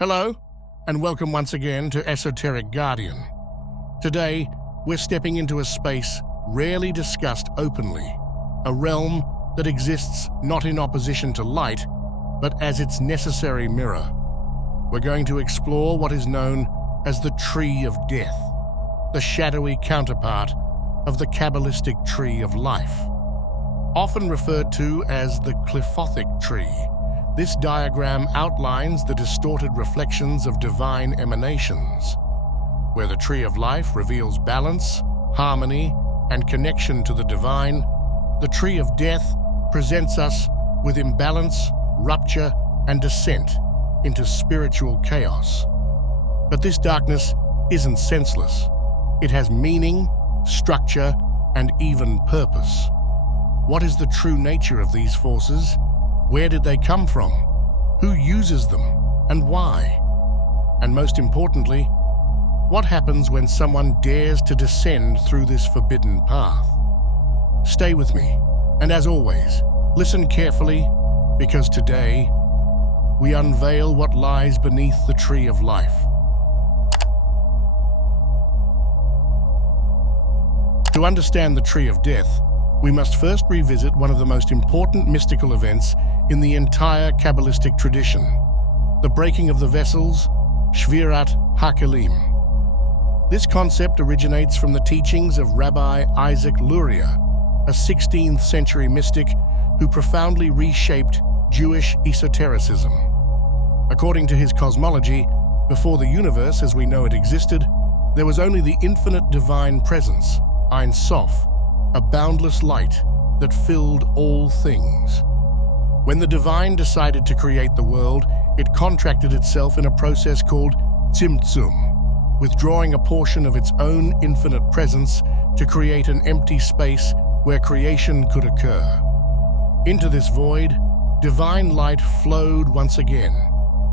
Hello, and welcome once again to Esoteric Guardian. Today, we're stepping into a space rarely discussed openly, a realm that exists not in opposition to light, but as its necessary mirror. We're going to explore what is known as the Tree of Death, the shadowy counterpart of the Kabbalistic Tree of Life. Often referred to as the Qliphothic tree, this diagram outlines the distorted reflections of divine emanations. Where the Tree of Life reveals balance, harmony, and connection to the divine, the Tree of Death presents us with imbalance, rupture, and descent into spiritual chaos. But this darkness isn't senseless. It has meaning, structure, and even purpose. What is the true nature of these forces? Where did they come from? Who uses them, and why? And most importantly, what happens when someone dares to descend through this forbidden path? Stay with me, and as always, listen carefully, because today, we unveil what lies beneath the Tree of Life. To understand the Tree of Death, we must first revisit one of the most important mystical events in the entire Kabbalistic tradition, the breaking of the vessels, Shvirat HaKelim. This concept originates from the teachings of Rabbi Isaac Luria, a 16th century mystic who profoundly reshaped Jewish esotericism. According to his cosmology, before the universe as we know it existed, there was only the infinite divine presence, Ein Sof, a boundless light that filled all things. When the divine decided to create the world, it contracted itself in a process called Tzimtzum, withdrawing a portion of its own infinite presence to create an empty space where creation could occur. Into this void, divine light flowed once again,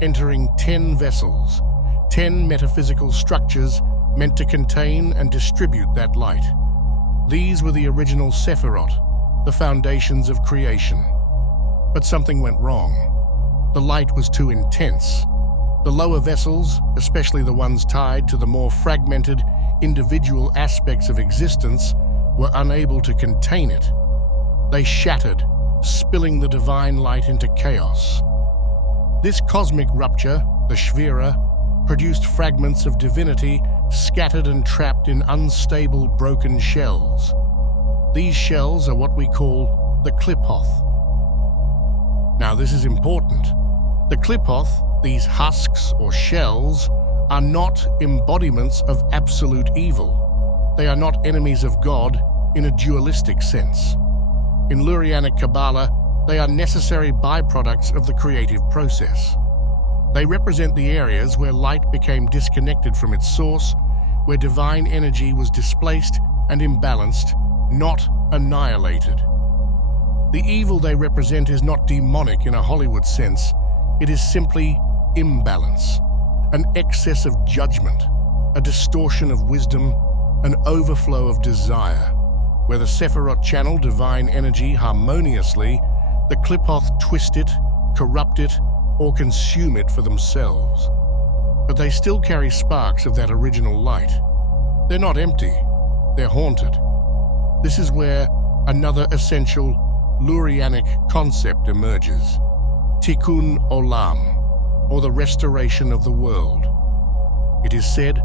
entering 10 vessels, 10 metaphysical structures meant to contain and distribute that light. These were the original Sephirot, the foundations of creation. But something went wrong. The light was too intense. The lower vessels, especially the ones tied to the more fragmented, individual aspects of existence, were unable to contain it. They shattered, spilling the divine light into chaos. This cosmic rupture, the Shvira, produced fragments of divinity scattered and trapped in unstable, broken shells. These shells are what we call the Qliphoth. Now, this is important. The Qliphoth, these husks or shells, are not embodiments of absolute evil. They are not enemies of God in a dualistic sense. In Lurianic Kabbalah, they are necessary byproducts of the creative process. They represent the areas where light became disconnected from its source, where divine energy was displaced and imbalanced, not annihilated. The evil they represent is not demonic in a Hollywood sense. It is simply imbalance, an excess of judgment, a distortion of wisdom, an overflow of desire. Where the Sephirot channel divine energy harmoniously, the Qliphoth twist it, corrupt it, or consume it for themselves. But they still carry sparks of that original light. They're not empty, they're haunted. This is where another essential Lurianic concept emerges, Tikkun Olam, or the restoration of the world. It is said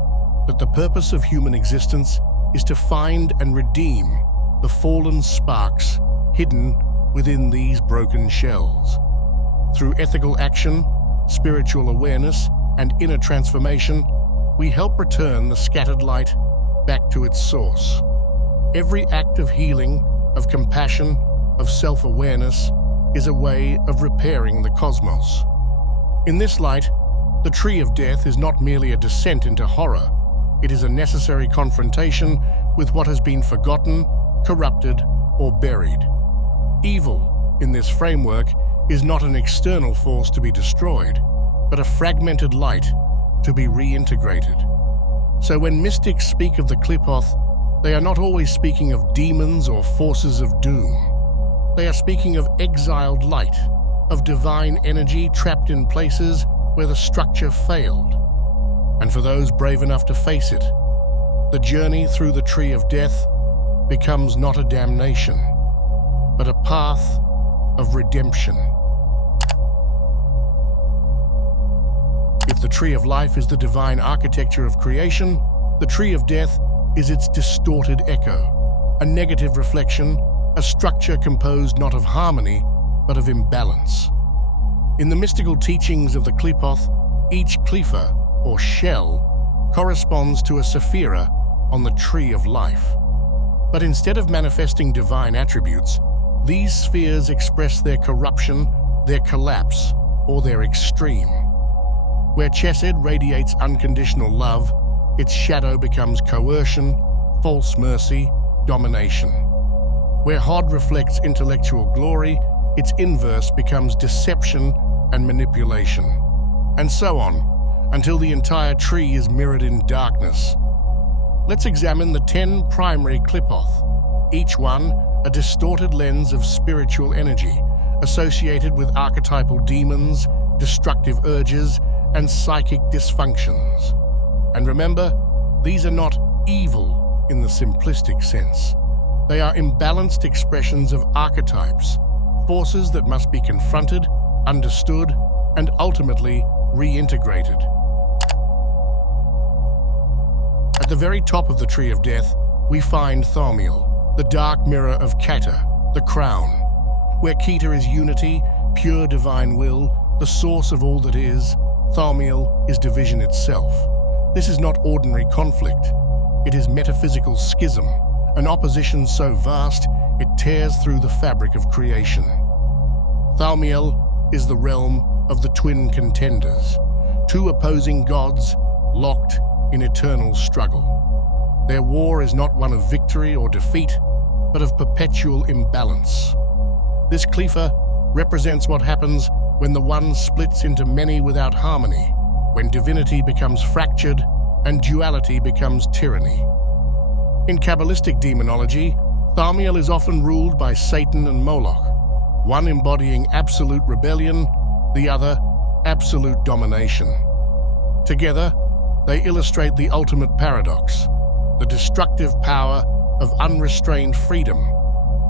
that the purpose of human existence is to find and redeem the fallen sparks hidden within these broken shells. Through ethical action, spiritual awareness, and inner transformation, we help return the scattered light back to its source. Every act of healing, of compassion, of self-awareness is a way of repairing the cosmos. In this light, the Tree of Death is not merely a descent into horror. It is a necessary confrontation with what has been forgotten, corrupted, or buried. Evil, in this framework, is not an external force to be destroyed, but a fragmented light to be reintegrated. So when mystics speak of the Qliphoth, they are not always speaking of demons or forces of doom. They are speaking of exiled light, of divine energy trapped in places where the structure failed. And for those brave enough to face it, the journey through the tree of death becomes not a damnation, but a path of redemption. If the tree of life is the divine architecture of creation, the tree of death is its distorted echo, a negative reflection, a structure composed not of harmony, but of imbalance. In the mystical teachings of the Qliphoth, each Qlipha, or shell, corresponds to a sephira on the tree of life. But instead of manifesting divine attributes, these spheres express their corruption, their collapse, or their extreme. Where Chesed radiates unconditional love, its shadow becomes coercion, false mercy, domination. Where Hod reflects intellectual glory, its inverse becomes deception and manipulation. And so on, until the entire tree is mirrored in darkness. Let's examine the 10 primary Qliphoth, each one a distorted lens of spiritual energy, associated with archetypal demons, destructive urges, and psychic dysfunctions. And remember, these are not evil in the simplistic sense. They are imbalanced expressions of archetypes, forces that must be confronted, understood, and ultimately reintegrated. At the very top of the tree of death, we find Thaumiel, the dark mirror of Kata, the crown. Where Keta is unity, pure divine will, the source of all that is, Thaumiel is division itself. This is not ordinary conflict. It is metaphysical schism, an opposition so vast it tears through the fabric of creation. Thaumiel is the realm of the twin contenders, two opposing gods locked in eternal struggle. Their war is not one of victory or defeat, but of perpetual imbalance. This Qlipha represents what happens when the one splits into many without harmony, when divinity becomes fractured and duality becomes tyranny. In Kabbalistic demonology, Thaumiel is often ruled by Satan and Moloch, one embodying absolute rebellion, the other absolute domination. Together, they illustrate the ultimate paradox, the destructive power of unrestrained freedom,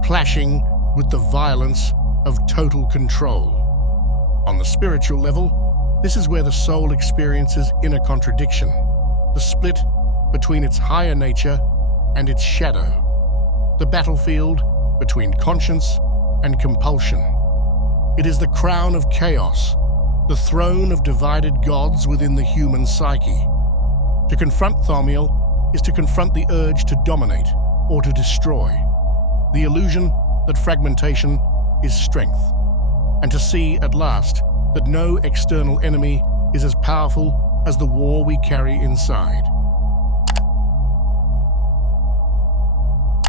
clashing with the violence of total control. On the spiritual level, this is where the soul experiences inner contradiction, the split between its higher nature and its shadow, the battlefield between conscience and compulsion. It is the crown of chaos, the throne of divided gods within the human psyche. To confront Thaumiel is to confront the urge to dominate or to destroy, the illusion that fragmentation is strength, and to see at last that no external enemy is as powerful as the war we carry inside.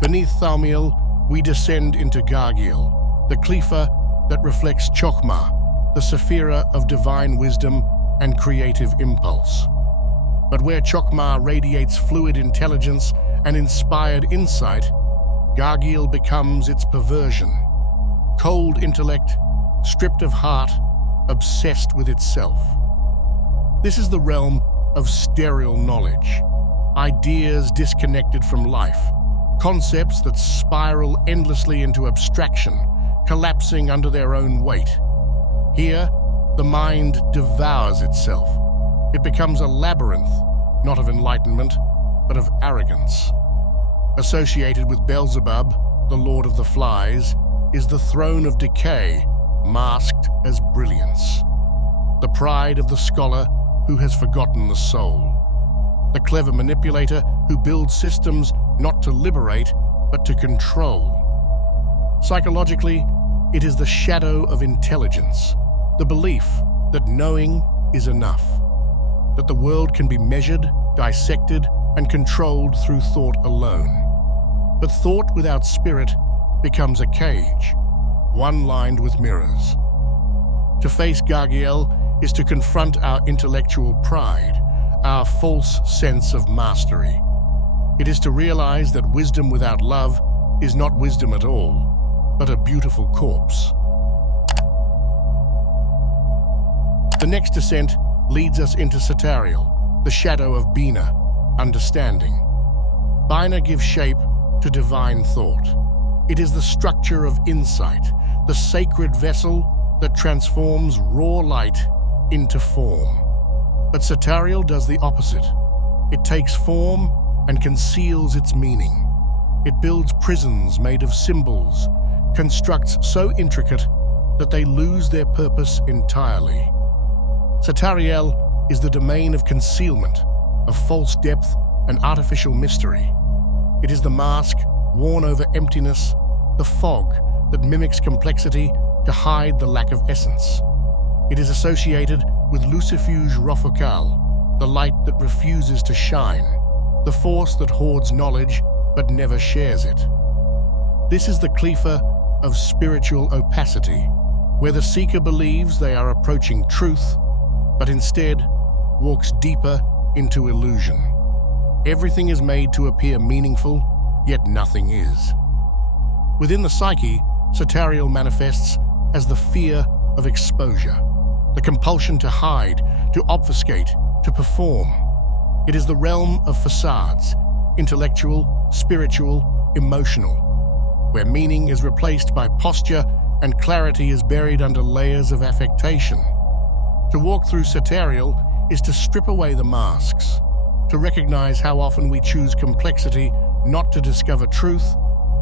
Beneath Thaumiel, we descend into Ghagiel, the Qlipha that reflects Chokhmah, the sephira of divine wisdom and creative impulse. But where Chokhmah radiates fluid intelligence and inspired insight, Ghagiel becomes its perversion. Cold intellect, stripped of heart, obsessed with itself. This is the realm of sterile knowledge, ideas disconnected from life, concepts that spiral endlessly into abstraction, collapsing under their own weight. Here, the mind devours itself. It becomes a labyrinth, not of enlightenment, but of arrogance. Associated with Beelzebub, the Lord of the Flies, is the throne of decay, masked as brilliance. The pride of the scholar who has forgotten the soul. The clever manipulator who builds systems not to liberate, but to control. Psychologically, it is the shadow of intelligence, the belief that knowing is enough, that the world can be measured, dissected, and controlled through thought alone. But thought without spirit becomes a cage, one lined with mirrors. To face Ghagiel is to confront our intellectual pride, our false sense of mastery. It is to realize that wisdom without love is not wisdom at all, but a beautiful corpse. The next descent leads us into Satariel, the shadow of Bina, understanding. Bina gives shape to divine thought. It is the structure of insight, the sacred vessel that transforms raw light into form. But Satariel does the opposite. It takes form and conceals its meaning. It builds prisons made of symbols, constructs so intricate that they lose their purpose entirely. Satariel is the domain of concealment, of false depth and artificial mystery. It is the mask worn over emptiness, the fog that mimics complexity to hide the lack of essence. It is associated with Lucifuge Rofokal, the light that refuses to shine, the force that hoards knowledge but never shares it. This is the Qliphoth of spiritual opacity, where the seeker believes they are approaching truth, but instead walks deeper into illusion. Everything is made to appear meaningful, yet nothing is. Within the psyche, Satariel manifests as the fear of exposure, the compulsion to hide, to obfuscate, to perform. It is the realm of facades, intellectual, spiritual, emotional, where meaning is replaced by posture and clarity is buried under layers of affectation. To walk through Satariel is to strip away the masks, to recognize how often we choose complexity not to discover truth,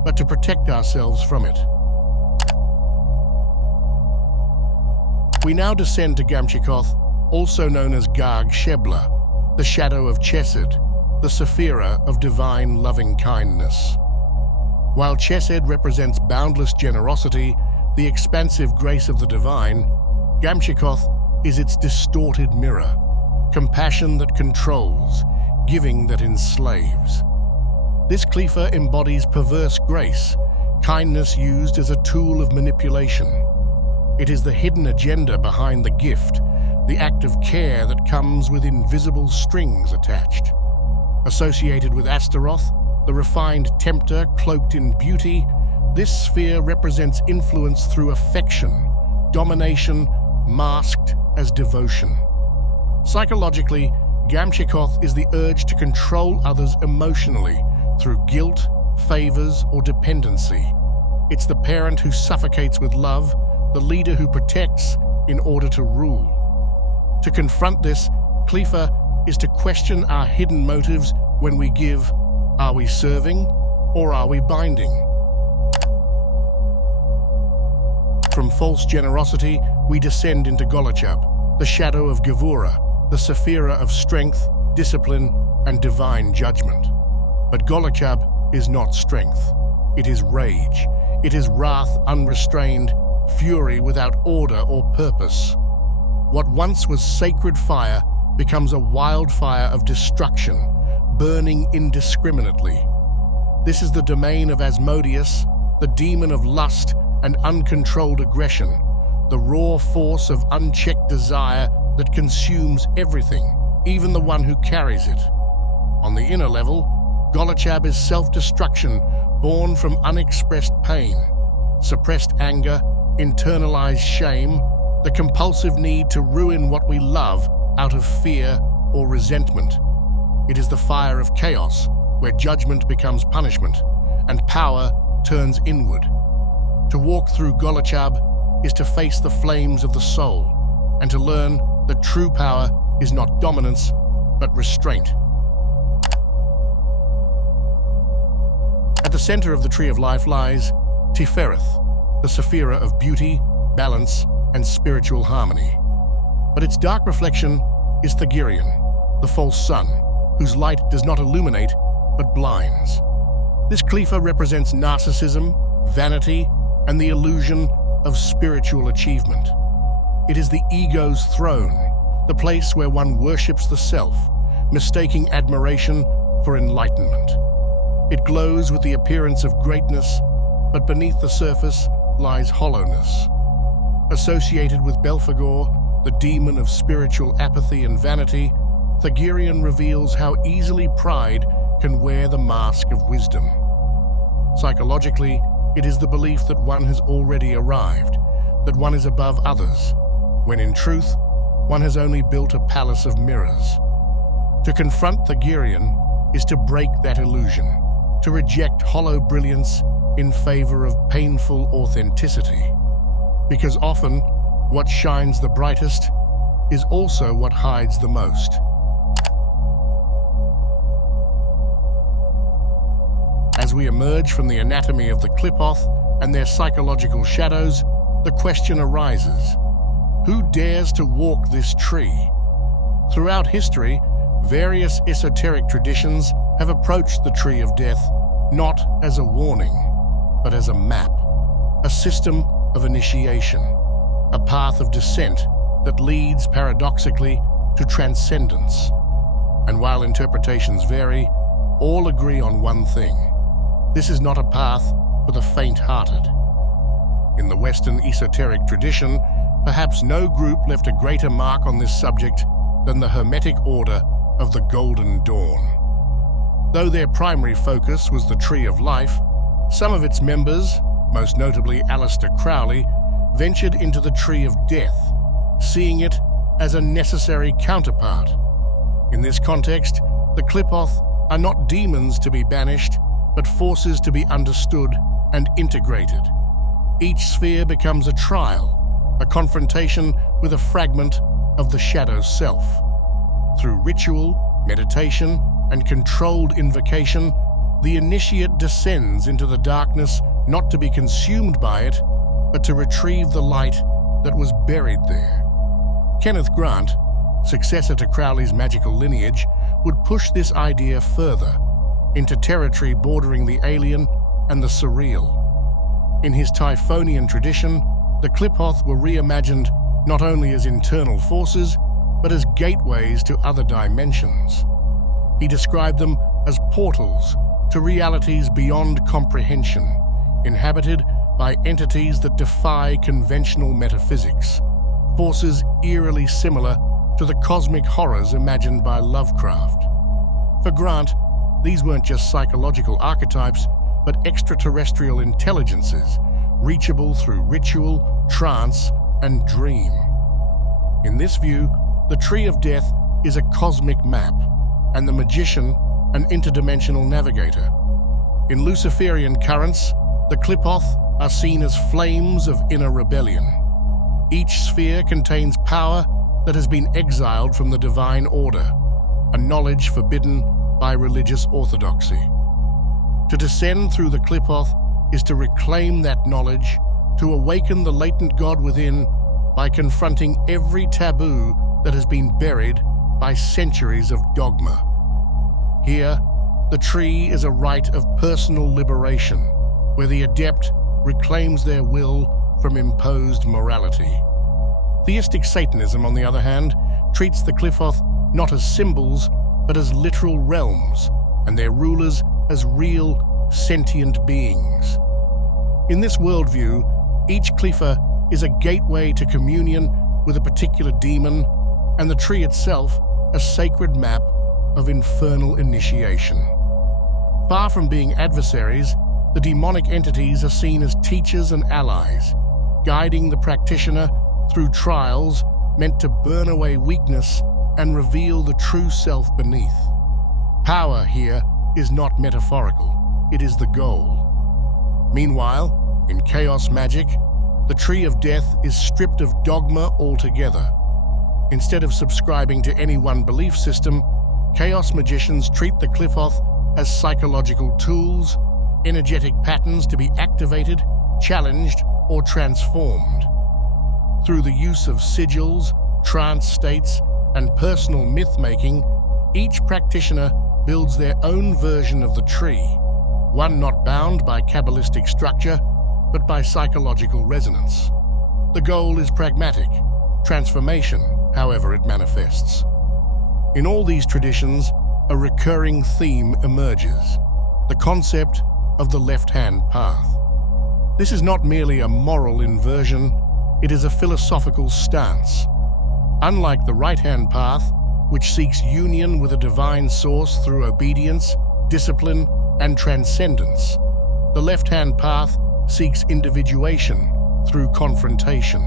but to protect ourselves from it. We now descend to Gamchicoth, also known as Ghagiel, the shadow of Chesed, the Sephira of divine loving-kindness. While Chesed represents boundless generosity, the expansive grace of the divine, Gamchicoth is its distorted mirror, compassion that controls, giving that enslaves. This Qliphoth embodies perverse grace, kindness used as a tool of manipulation. It is the hidden agenda behind the gift, the act of care that comes with invisible strings attached. Associated with Astaroth, the refined tempter cloaked in beauty, this sphere represents influence through affection, domination masked as devotion. Psychologically, Gamchicoth is the urge to control others emotionally through guilt, favors, or dependency. It's the parent who suffocates with love, the leader who protects in order to rule. To confront this, Qliphoth is to question our hidden motives when we give. Are we serving or are we binding? From false generosity, we descend into Golachab, the shadow of Devourers, the Sephira of strength, discipline, and divine judgment. But Golachab is not strength. It is rage. It is wrath unrestrained, fury without order or purpose. What once was sacred fire becomes a wildfire of destruction, burning indiscriminately. This is the domain of Asmodeus, the demon of lust and uncontrolled aggression, the raw force of unchecked desire that consumes everything, even the one who carries it. On the inner level, Golachab is self-destruction born from unexpressed pain, suppressed anger, internalized shame, the compulsive need to ruin what we love out of fear or resentment. It is the fire of chaos, where judgment becomes punishment and power turns inward. To walk through Golachab is to face the flames of the soul and to learn that true power is not dominance, but restraint. At the center of the Tree of Life lies Tifereth, the Sephira of beauty, balance, and spiritual harmony. But its dark reflection is Thagirion, the false sun, whose light does not illuminate, but blinds. This Qliphoth represents narcissism, vanity, and the illusion of spiritual achievement. It is the ego's throne, the place where one worships the self, mistaking admiration for enlightenment. It glows with the appearance of greatness, but beneath the surface lies hollowness. Associated with Belphegor, the demon of spiritual apathy and vanity, Thagirion reveals how easily pride can wear the mask of wisdom. Psychologically, it is the belief that one has already arrived, that one is above others, when in truth, one has only built a palace of mirrors. To confront Thagirion is to break that illusion, to reject hollow brilliance in favor of painful authenticity. Because often, what shines the brightest is also what hides the most. As we emerge from the anatomy of the Qliphoth and their psychological shadows, the question arises: who dares to walk this tree? Throughout history, various esoteric traditions have approached the Tree of Death not as a warning, but as a map, a system of initiation, a path of descent that leads, paradoxically, to transcendence. And while interpretations vary, all agree on one thing: this is not a path for the faint-hearted. In the Western esoteric tradition, perhaps no group left a greater mark on this subject than the Hermetic Order of the Golden Dawn. Though their primary focus was the Tree of Life, some of its members, most notably Aleister Crowley, ventured into the Tree of Death, seeing it as a necessary counterpart. In this context, the Qliphoth are not demons to be banished, but forces to be understood and integrated. Each sphere becomes a trial, a confrontation with a fragment of the shadow self. Through ritual, meditation, and controlled invocation, the initiate descends into the darkness not to be consumed by it, but to retrieve the light that was buried there. Kenneth Grant, successor to Crowley's magical lineage, would push this idea further, into territory bordering the alien and the surreal. In his Typhonian tradition, the Qliphoth were reimagined not only as internal forces, but as gateways to other dimensions. He described them as portals to realities beyond comprehension, inhabited by entities that defy conventional metaphysics, forces eerily similar to the cosmic horrors imagined by Lovecraft. For Grant, these weren't just psychological archetypes, but extraterrestrial intelligences, reachable through ritual, trance, and dream. In this view, the Tree of Death is a cosmic map, and the magician an interdimensional navigator. In Luciferian currents, the Qliphoth are seen as flames of inner rebellion. Each sphere contains power that has been exiled from the divine order, a knowledge forbidden by religious orthodoxy. To descend through the Qliphoth is to reclaim that knowledge, to awaken the latent God within by confronting every taboo that has been buried by centuries of dogma. Here, the tree is a rite of personal liberation, where the adept reclaims their will from imposed morality. Theistic Satanism, on the other hand, treats the Qliphoth not as symbols, but as literal realms, and their rulers as real, sentient beings. In this worldview, each Qliphoth is a gateway to communion with a particular demon, and the tree itself a sacred map of infernal initiation. Far from being adversaries, the demonic entities are seen as teachers and allies, guiding the practitioner through trials meant to burn away weakness and reveal the true self beneath. Power here is not metaphorical, it is the goal. Meanwhile, in chaos magic, the Tree of Death is stripped of dogma altogether. Instead of subscribing to any one belief system, chaos magicians treat the Qliphoth as psychological tools, energetic patterns to be activated, challenged, or transformed. Through the use of sigils, trance states, and personal myth-making, each practitioner builds their own version of the tree, one not bound by Kabbalistic structure, but by psychological resonance. The goal is pragmatic, transformation, however it manifests. In all these traditions, a recurring theme emerges: the concept of the left-hand path. This is not merely a moral inversion, it is a philosophical stance. Unlike the right-hand path, which seeks union with a divine source through obedience, discipline, and transcendence, the left-hand path seeks individuation through confrontation.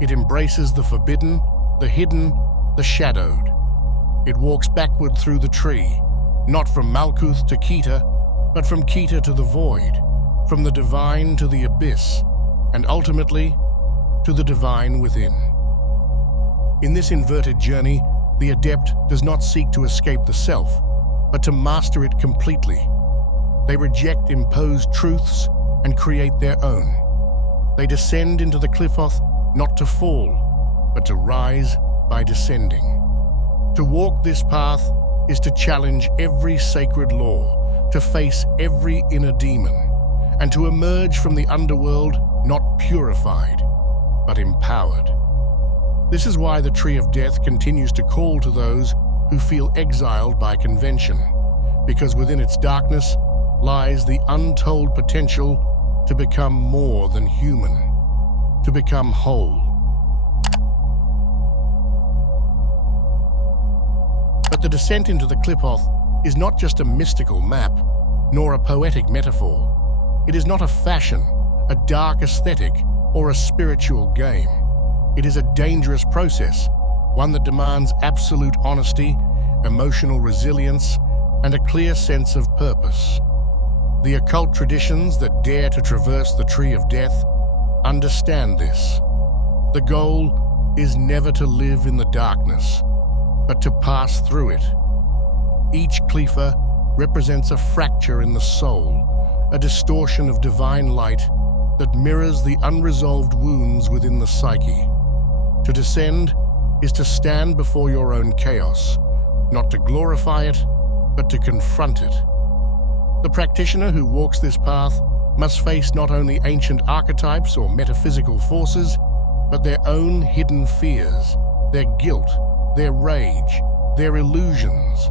It embraces the forbidden, the hidden, the shadowed. It walks backward through the tree, not from Malkuth to Kita, but from Kita to the void, from the divine to the abyss, and ultimately to the divine within. In this inverted journey, the adept does not seek to escape the self, but to master it completely. They reject imposed truths and create their own. They descend into the Qliphoth not to fall, but to rise by descending. To walk this path is to challenge every sacred law, to face every inner demon, and to emerge from the underworld not purified, but empowered. This is why the Tree of Death continues to call to those who feel exiled by convention, because within its darkness lies the untold potential to become more than human, to become whole. But the descent into the Qliphoth is not just a mystical map, nor a poetic metaphor. It is not a fashion, a dark aesthetic, or a spiritual game. It is a dangerous process, one that demands absolute honesty, emotional resilience, and a clear sense of purpose. The occult traditions that dare to traverse the Tree of Death understand this. The goal is never to live in the darkness, but to pass through it. Each Qliphoth represents a fracture in the soul, a distortion of divine light that mirrors the unresolved wounds within the psyche. To descend is to stand before your own chaos, not to glorify it, but to confront it. The practitioner who walks this path must face not only ancient archetypes or metaphysical forces, but their own hidden fears, their guilt, their rage, their illusions.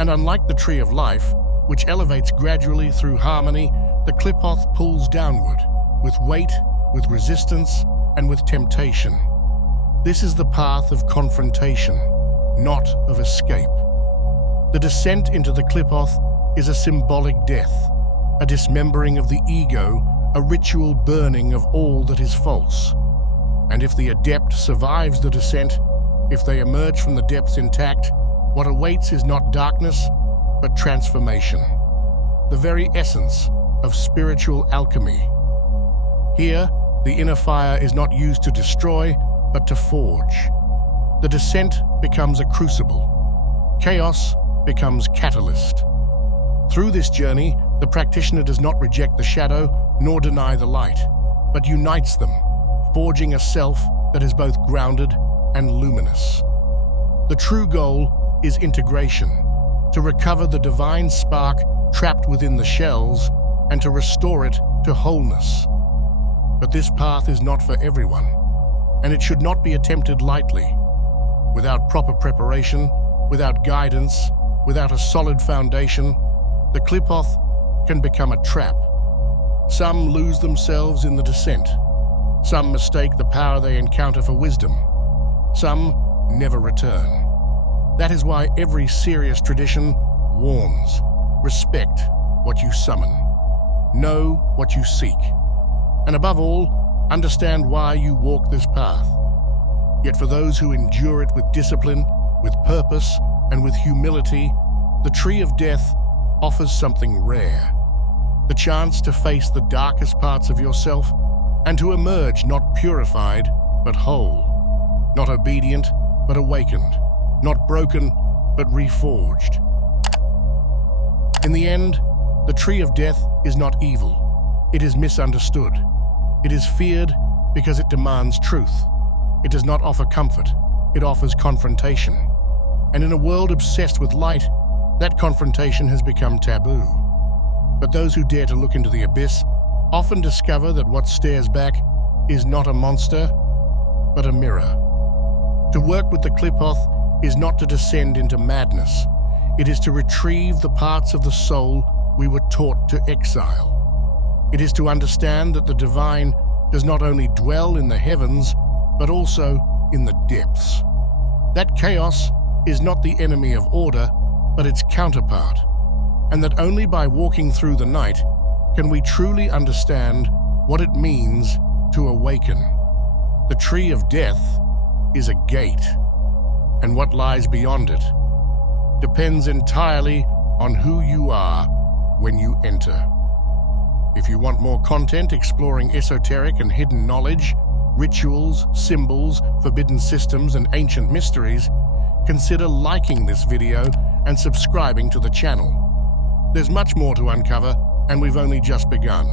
And unlike the Tree of Life, which elevates gradually through harmony, the Qliphoth pulls downward, with weight, with resistance, and with temptation. This is the path of confrontation, not of escape. The descent into the Qliphoth is a symbolic death, a dismembering of the ego, a ritual burning of all that is false. And if the adept survives the descent, if they emerge from the depths intact, what awaits is not darkness, but transformation, the very essence of spiritual alchemy. Here, the inner fire is not used to destroy, but to forge. The descent becomes a crucible. Chaos becomes catalyst. Through this journey, the practitioner does not reject the shadow nor deny the light, but unites them, forging a self that is both grounded and luminous. The true goal is integration, to recover the divine spark trapped within the shells and to restore it to wholeness. But this path is not for everyone, and it should not be attempted lightly. Without proper preparation, without guidance, without a solid foundation, the Qliphoth can become a trap. Some lose themselves in the descent. Some mistake the power they encounter for wisdom. Some never return. That is why every serious tradition warns: respect what you summon, know what you seek, and above all, understand why you walk this path. Yet for those who endure it with discipline, with purpose, and with humility, the Tree of Death offers something rare: the chance to face the darkest parts of yourself and to emerge not purified, but whole, not obedient, but awakened, not broken, but reforged. In the end, the Tree of Death is not evil. It is misunderstood. It is feared because it demands truth. It does not offer comfort. It offers confrontation. And in a world obsessed with light, that confrontation has become taboo. But those who dare to look into the abyss often discover that what stares back is not a monster, but a mirror. To work with the Qliphoth is not to descend into madness. It is to retrieve the parts of the soul we were taught to exile. It is to understand that the divine does not only dwell in the heavens, but also in the depths. That chaos is not the enemy of order, but its counterpart, and that only by walking through the night can we truly understand what it means to awaken. The Tree of Death is a gate, and what lies beyond it depends entirely on who you are when you enter. If you want more content exploring esoteric and hidden knowledge, rituals, symbols, forbidden systems, and ancient mysteries, consider liking this video and subscribing to the channel. There's much more to uncover, and we've only just begun.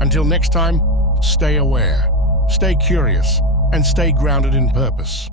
Until next time, stay aware, stay curious, and stay grounded in purpose.